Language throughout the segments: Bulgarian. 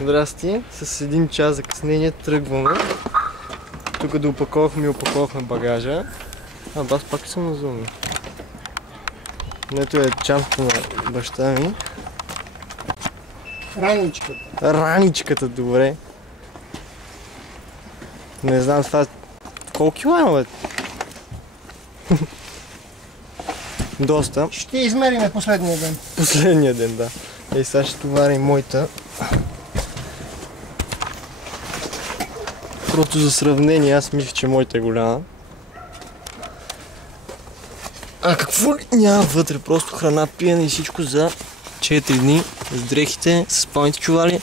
Здрасти, с 1 час закъснение тръгваме. Тук да опаковахме багажа. Аз пак съм назумен. Ето е чантата на баща ми. Раничката. Раничката, добре. Не знам това... Колко кила има, бе? Доста. Ще измериме последния ден. Последния ден, да. Ей, сега ще товарим моята. Просто за сравнение, аз мисля, че моята е голяма. А какво ли няма вътре? Просто храна, пиене и всичко за 4 дни. С дрехите, с спалните чували.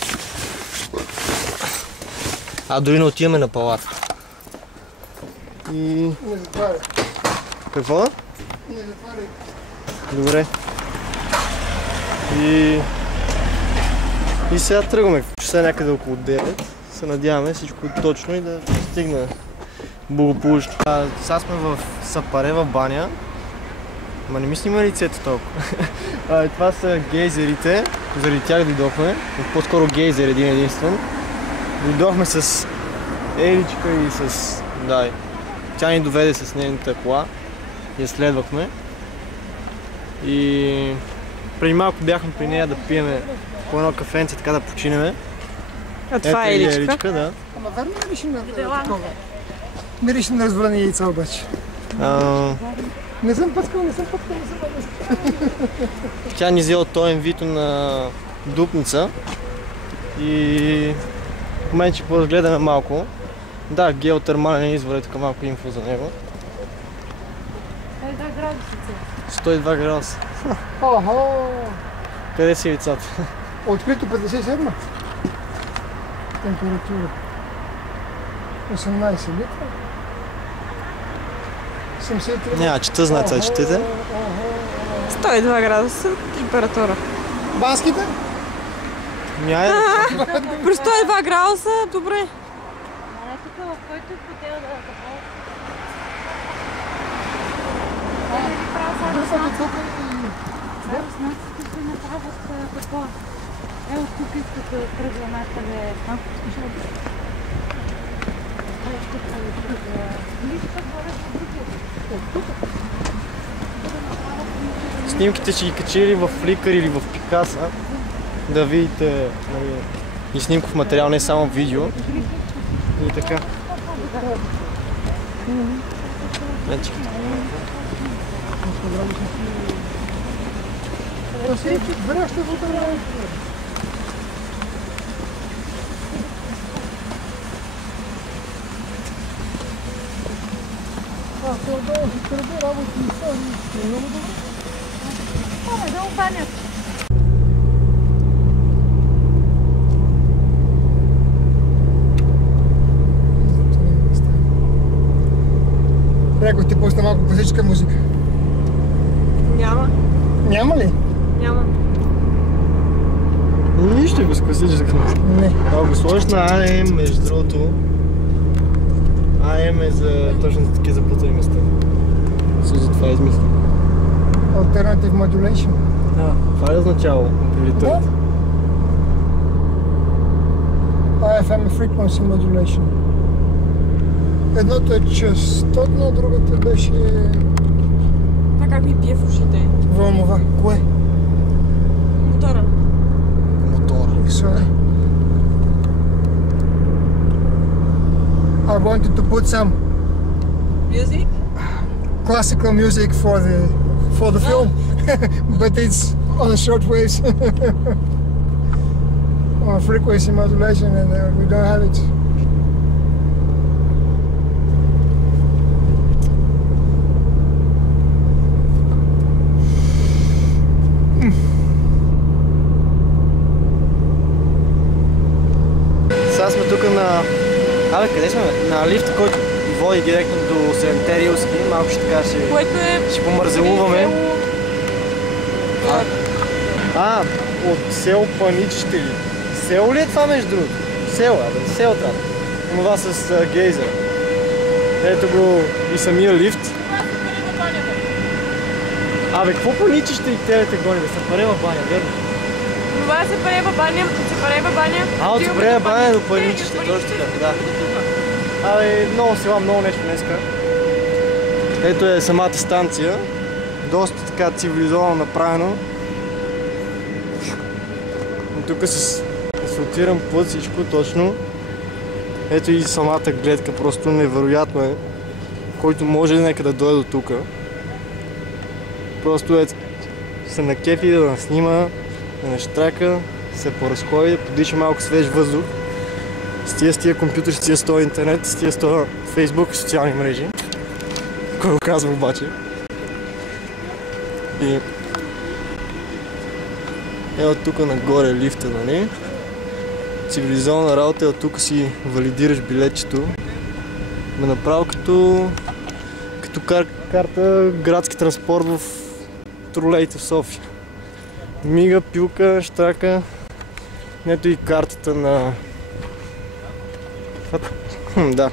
А дори не отиваме на палата. И... Не затваряй. Какво? Не затваряй. Добре. И сега тръгваме. Часа някъде около 9. Се надяваме всичко точно и да стигне благополучно. Сега сме в Сапаре, в баня. Ма не ми снима лицето толкова. Това са гейзерите. Заради тях дойдохме. По-скоро гейзер един единствен. Дойдохме с Еличка и с... Да, тя ни доведе с нейната кола. Я следвахме. И преди малко бяхме при нея да пиеме по едно кафенце, така да починеме. А това е Еличка? Да. Ама верно мирише на такова? Мирише на разбрани яйца обаче. Не съм пъскал. Тя ни взела този инвито на Дупница и в момента ще поразгледаме малко. Да, геотермален извор е, така малко инфо за него. 102 градуса. Охо! Къде си яйцата? Открито 57 температура. 18 литра. 73. Няма, чета знаца, четете. 102 градуса температура. Банските? Няма. При 102 градуса, добре. Ево тук искате тръгва някъде малко Снимките ще ги качи или в Flickr или в Picasa. Да видите и снимков материал, не само видео. И така. Рекох ти пусна малко класическа музика. Няма. Няма ли? Няма. Нищо го с класическа музика. Не. Ако го сложиш на AM, между другото, AM е за точно за такива запутани места. За това е измислено. Alternative modulation. Да, това е означава амплитуд. FM frequency modulation. Едното е частотно, другото беше Това как ми бие в ушите? вълнова. Кое? Мотора. Мотор. Sorry. I wanted to put some Music? classical music for the film, but it's on the short waves, on frequency modulation, and we don't have it. Сега сме тук на... Абе, къде сме? На лифта, който води директно до Седемте Рилски. Малко ще така ще помързелуваме. От село Паничище ли? Село ли е това между другото? Село, абе, село трябва. Това с гейзера. Ето го и самия лифт. Абе, какво Паничище и тебе те гони? Да се паре в баня, верно? Това се парева баня. От се парева баня до Паничище, точно така, да. Абе, много села, много нещо днеска. Ето е самата станция. Доста така цивилизовано направено. Тук с асфалтиран път, всичко точно. Ето и самата гледка, просто невероятно е. Който може нека да дойде до тук. Просто се накефи да наснима, да нащрака, се поразходи, да подиша малко свеж въздух. С тия компютър, с тия интернет, с тия Фейсбук и социални мрежи. Кой го казва обаче. И от тук нагоре лифта, нали? Цивилизована работа е от тук си валидираш билетчето. Ме направо като карта градски транспорт в тролеите в София. Мига, пилка, щрака. Ето и картата на... Да.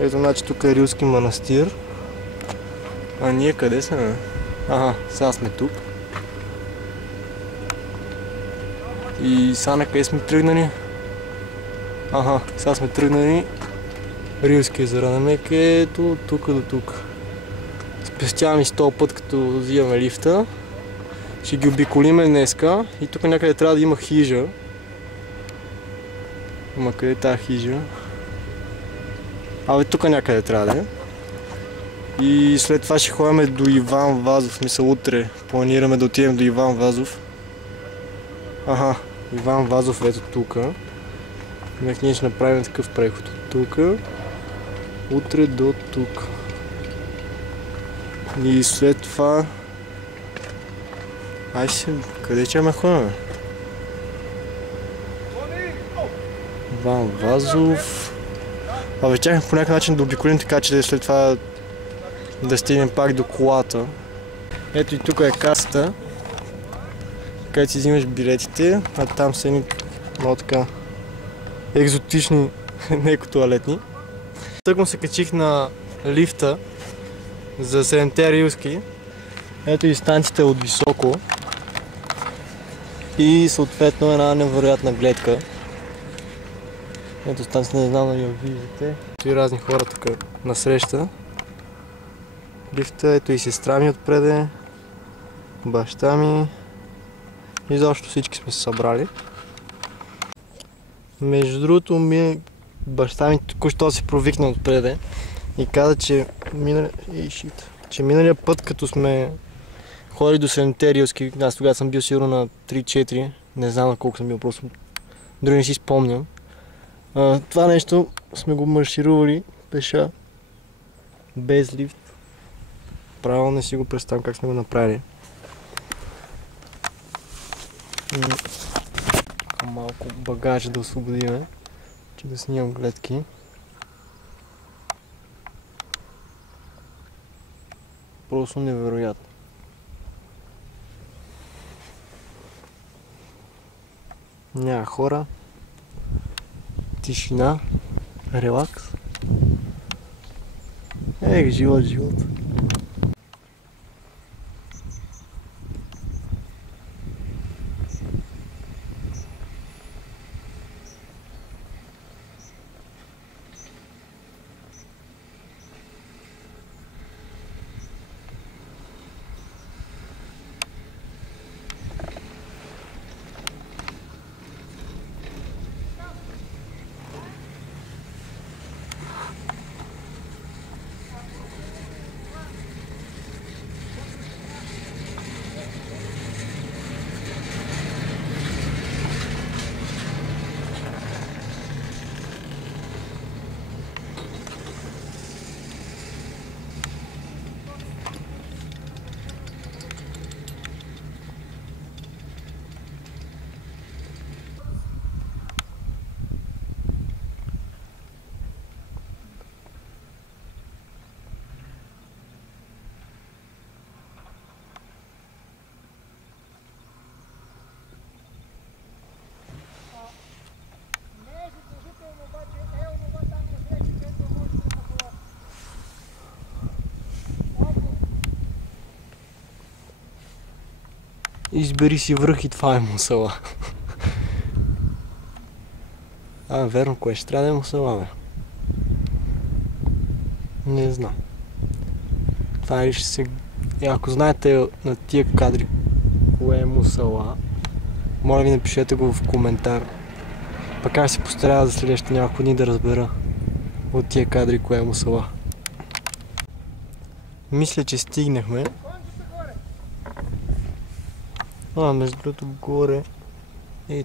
Ето, значи тук е Рилски манастир. А ние къде сме? Ага, сега сме тук. И сега на къде сме тръгнали? Ага, сега сме тръгнали Рилски езера. Намека ето от тук до тук. Спестявам и 100 път, като взимаме лифта. Ще ги обиколиме днеска и тук някъде трябва да има хижа. Ама къде е тази хижа? Абе, тук някъде трябва да е. И след това ще ходим до Иван Вазов. Мисля, утре планираме да отидем до Иван Вазов. Ага, Иван Вазов ето тук. Ние ще направим такъв преход от тук. Утре до тук. И след това... Ай се, къде че ме ходим? Иван Вазов... Абе, чакам по някакъв начин да обиколим, така че след това да стигнем пак до колата. Ето и тук е касата, където си взимаш билетите, а там са едни много така екзотични некотоалетни. Тъкмо се качих на лифта за 7-те Рилски. Ето и станцията е от високо и съответно една невероятна гледка. Ето станцията, не знам дали я виждате. Ето и разни хора тук насреща. Лифта, ето и сестра ми отпреде, баща ми. И защо всички сме се събрали. Между другото, баща ми току-що се провикна отпреде и каза, че миналия път, като сме ходили до 7-те Рилски, аз тогава съм бил сигурно на 3-4, не знам на колко съм бил, просто дори не си спомням. Това нещо сме го марширували пеша, без лифт. Правилно не си го представям как сме го направили. Малко багаж да освободиме, че да снимам гледки. Просто невероятно. Няма хора. Тишина. Релакс. Живот. Избери си връх и това е мусала. Верно, кое ще трябва да е мусала, бе? Не знам. Това ли ще се... Ако знаете на тия кадри кое е мусала, моля ви напишете го в коментар. Пък аз си постаря за следващите няколко дни да разбера от тия кадри кое е мусала. Мисля, че стигнахме. Между другото горе.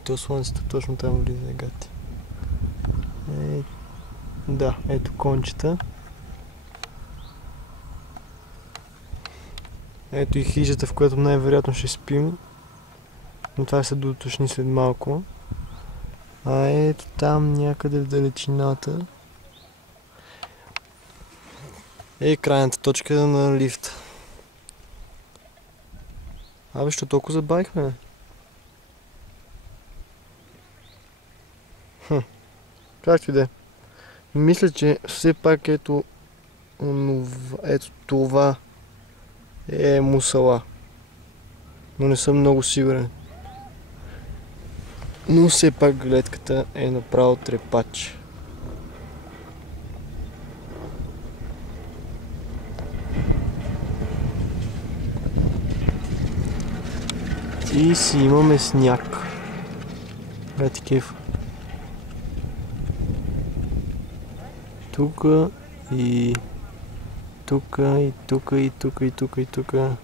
То слънцето точно там влиза, гати. Да, ето кончета. Ето и хижата, в която най-вероятно ще спим. Но това ще се доточни след малко. Ето там някъде в далечината крайната точка на лифта. Що толкова забавихме? Както и да е. Мисля, че все пак ето това е мусала. Но не съм много сигурен. Но все пак гледката е направо трепач. И си имаме сняг. Ето кеф. Тука и тука и тука и тука и тука и тука.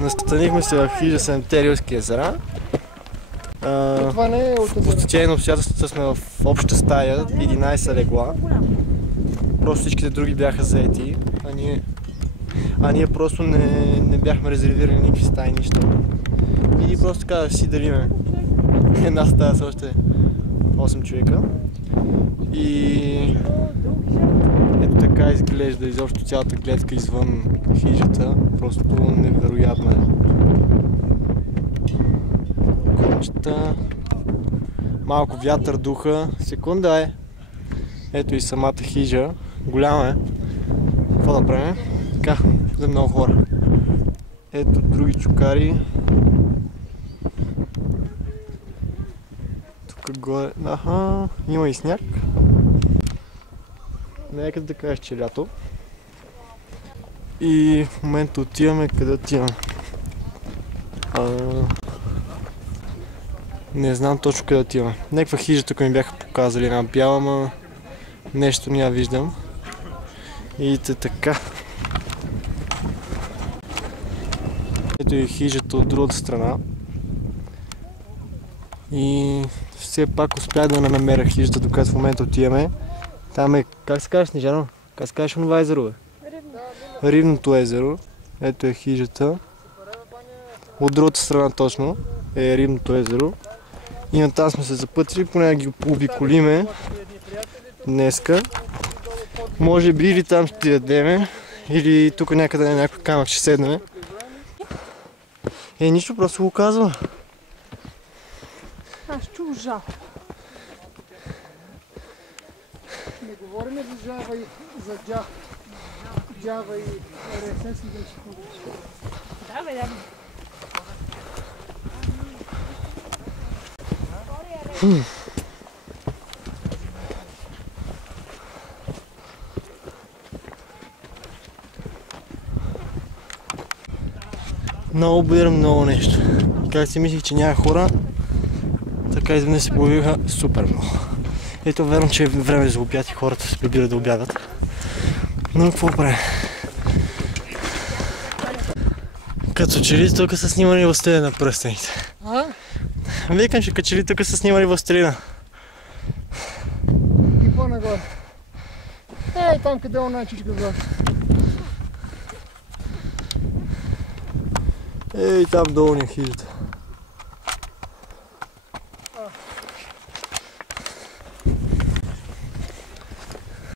Настанихме се в хижа Седемте Рилски езера. Това не е от езера. По стечение на обстоятелствата сме в обща стая, 11 легла. Просто всичките други бяха заети, а ние просто не бяхме резервирали никакви стаи, нищо. И просто така да си делиме една стая с още 8 човека. И ето така изглежда изобщо цялата гледка извън хижата. Просто невероятна е. Кончета. Малко вятър духа. Секунда е. Ето и самата хижа. Голяма е. Какво да правим? Така, за много хора. Ето други чукари. Тук горе. Има и сняг. Нека да кажеш, че е лято. И в момента отиваме къде отиваме. Не знам точно къде отиваме. Някаква хижа тук ми бяха показали, една бяла, ама нещо не я виждам. И така. Ето и хижата от другата страна. И все пак успях да намеря хижата, докато в момента отиваме. Там е, как се казва, Снежано? Как се казваш онова езеро, бе? Рибното езеро. Ето е хижата. От другата страна точно е Рибното езеро. И натам сме се запътили, поне да ги обиколиме днеска. Може би или там ще ядеме, или тук някъде на някой камък ще седнем. Нищо, просто го казва. Аз чух жал. Не говорим за жава и за джава и ресенс и да ще получиш. Да, бе, да. Много бирам много нещо. Как си мислих, че няма хора, така изведнъж се появиха супер много. Ето верно, че е време за обяд и хората се прибират да обядат. Но какво правим? Като че ли тук са снимали властелина на пръстените. Викам, че като че ли тук са снимали властелина. И по-нагоре. Там къде е она чичка горе. Там долу ни е хижата.